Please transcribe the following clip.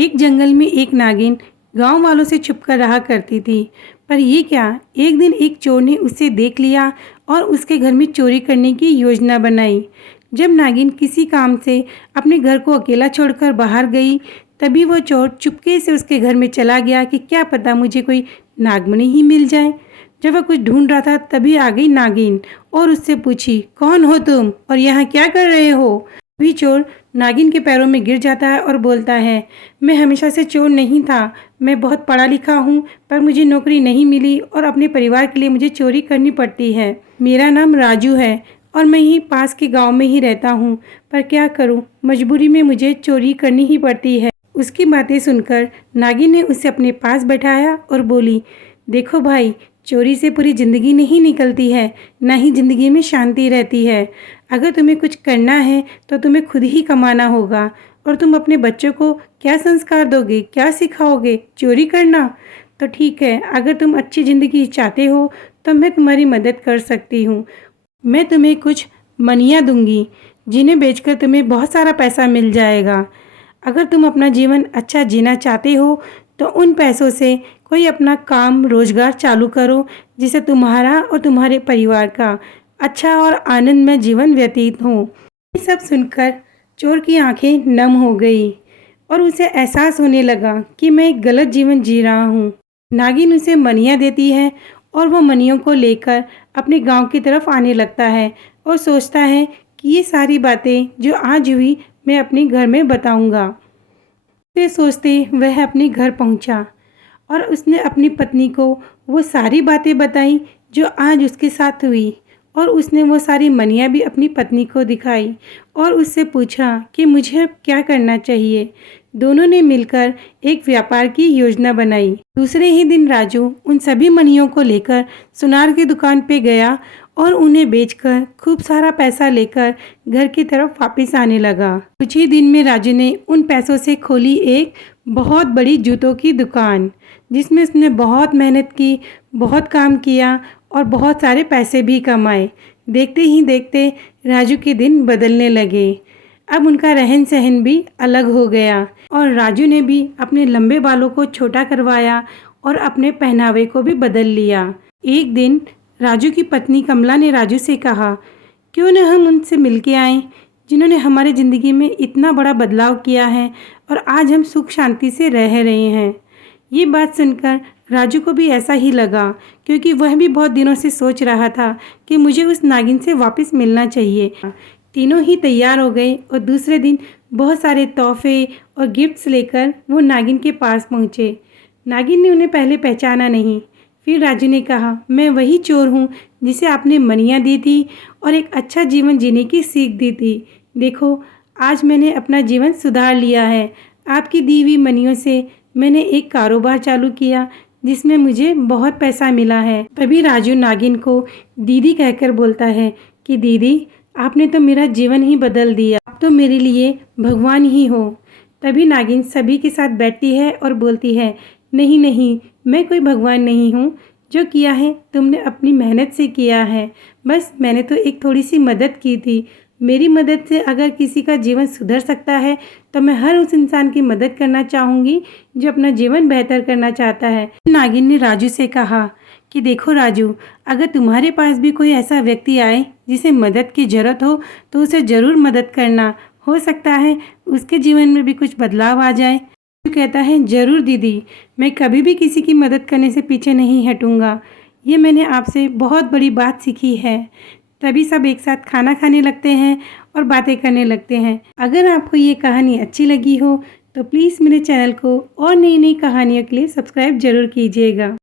एक जंगल में एक नागिन गांव वालों से छुपकर रहा करती थी। पर ये क्या, एक दिन एक चोर ने उसे देख लिया और उसके घर में चोरी करने की योजना बनाई। जब नागिन किसी काम से अपने घर को अकेला छोड़कर बाहर गई, तभी वो चोर चुपके से उसके घर में चला गया कि क्या पता मुझे कोई नागमणि ही मिल जाए। जब वह कुछ ढूंढ रहा था तभी आ गई नागिन और उससे पूछी, कौन हो तुम और यहाँ क्या कर रहे हो? तभी चोर नागिन के पैरों में गिर जाता है और बोलता है, मैं हमेशा से चोर नहीं था, मैं बहुत पढ़ा लिखा हूँ, पर मुझे नौकरी नहीं मिली और अपने परिवार के लिए मुझे चोरी करनी पड़ती है। मेरा नाम राजू है और मैं ही पास के गांव में ही रहता हूँ, पर क्या करूँ, मजबूरी में मुझे चोरी करनी ही पड़ती है। उसकी बातें सुनकर नागिन ने उसे अपने पास बैठाया और बोली, देखो भाई, चोरी से पूरी ज़िंदगी नहीं निकलती है, ना ही ज़िंदगी में शांति रहती है। अगर तुम्हें कुछ करना है तो तुम्हें खुद ही कमाना होगा। और तुम अपने बच्चों को क्या संस्कार दोगे, क्या सिखाओगे? चोरी करना? तो ठीक है, अगर तुम अच्छी ज़िंदगी चाहते हो तो मैं तुम्हारी मदद कर सकती हूँ। मैं तुम्हें कुछ मनियाँ दूंगी जिन्हें बेचकर तुम्हें बहुत सारा पैसा मिल जाएगा। अगर तुम अपना जीवन अच्छा जीना चाहते हो तो उन पैसों से कोई अपना काम रोजगार चालू करो, जिससे तुम्हारा और तुम्हारे परिवार का अच्छा और आनंदमय जीवन व्यतीत हो। ये सब सुनकर चोर की आंखें नम हो गई और उसे एहसास होने लगा कि मैं एक गलत जीवन जी रहा हूँ। नागिन उसे मनियाँ देती है और वो मनियों को लेकर अपने गांव की तरफ आने लगता है और सोचता है कि ये सारी बातें जो आज हुई मैं अपने घर में बताऊंगा। फिर सोचते वह अपने घर पहुंचा और उसने अपनी पत्नी को वो सारी बातें बताई जो आज उसके साथ हुई, और उसने वो सारी मनियाँ भी अपनी पत्नी को दिखाई और उससे पूछा कि मुझे अब क्या करना चाहिए। दोनों ने मिलकर एक व्यापार की योजना बनाई। दूसरे ही दिन राजू उन सभी मनियों को लेकर सुनार की दुकान पे गया और उन्हें बेचकर खूब सारा पैसा लेकर घर की तरफ वापस आने लगा। कुछ ही दिन में राजू ने उन पैसों से खोली एक बहुत बड़ी जूतों की दुकान, जिसमें उसने बहुत मेहनत की, बहुत काम किया और बहुत सारे पैसे भी कमाए। देखते ही देखते राजू के दिन बदलने लगे। अब उनका रहन सहन भी अलग हो गया और राजू ने भी अपने लंबे बालों को छोटा करवाया और अपने पहनावे को भी बदल लिया। एक दिन राजू की पत्नी कमला ने राजू से कहा, क्यों न हम उनसे मिलके आएं जिन्होंने हमारी ज़िंदगी में इतना बड़ा बदलाव किया है और आज हम सुख शांति से रह रहे हैं। ये बात सुनकर राजू को भी ऐसा ही लगा, क्योंकि वह भी बहुत दिनों से सोच रहा था कि मुझे उस नागिन से वापस मिलना चाहिए। तीनों ही तैयार हो गए और दूसरे दिन बहुत सारे तोहफे और गिफ्ट्स लेकर वो नागिन के पास पहुँचे। नागिन ने उन्हें पहले पहचाना नहीं। फिर राजू ने कहा, मैं वही चोर हूँ जिसे आपने मनियाँ दी थी और एक अच्छा जीवन जीने की सीख दी थी। देखो, आज मैंने अपना जीवन सुधार लिया है। आपकी दी हुई मनियों से मैंने एक कारोबार चालू किया जिसमें मुझे बहुत पैसा मिला है। तभी राजू नागिन को दीदी कहकर बोलता है कि दीदी, आपने तो मेरा जीवन ही बदल दिया, आप तो मेरे लिए भगवान ही हो। तभी नागिन सभी के साथ बैठती है और बोलती है, नहीं नहीं, मैं कोई भगवान नहीं हूँ। जो किया है तुमने अपनी मेहनत से किया है, बस मैंने तो एक थोड़ी सी मदद की थी। मेरी मदद से अगर किसी का जीवन सुधर सकता है तो मैं हर उस इंसान की मदद करना चाहूँगी जो अपना जीवन बेहतर करना चाहता है। नागिन ने राजू से कहा कि देखो राजू, अगर तुम्हारे पास भी कोई ऐसा व्यक्ति आए जिसे मदद की ज़रूरत हो तो उसे ज़रूर मदद करना। हो सकता है उसके जीवन में भी कुछ बदलाव आ जाए। राजू कहता है, ज़रूर दीदी, मैं कभी भी किसी की मदद करने से पीछे नहीं हटूँगा। ये मैंने आपसे बहुत बड़ी बात सीखी है। तभी सब एक साथ खाना खाने लगते हैं और बातें करने लगते हैं। अगर आपको ये कहानी अच्छी लगी हो तो प्लीज़ मेरे चैनल को और नई नई कहानियों के लिए सब्सक्राइब ज़रूर कीजिएगा।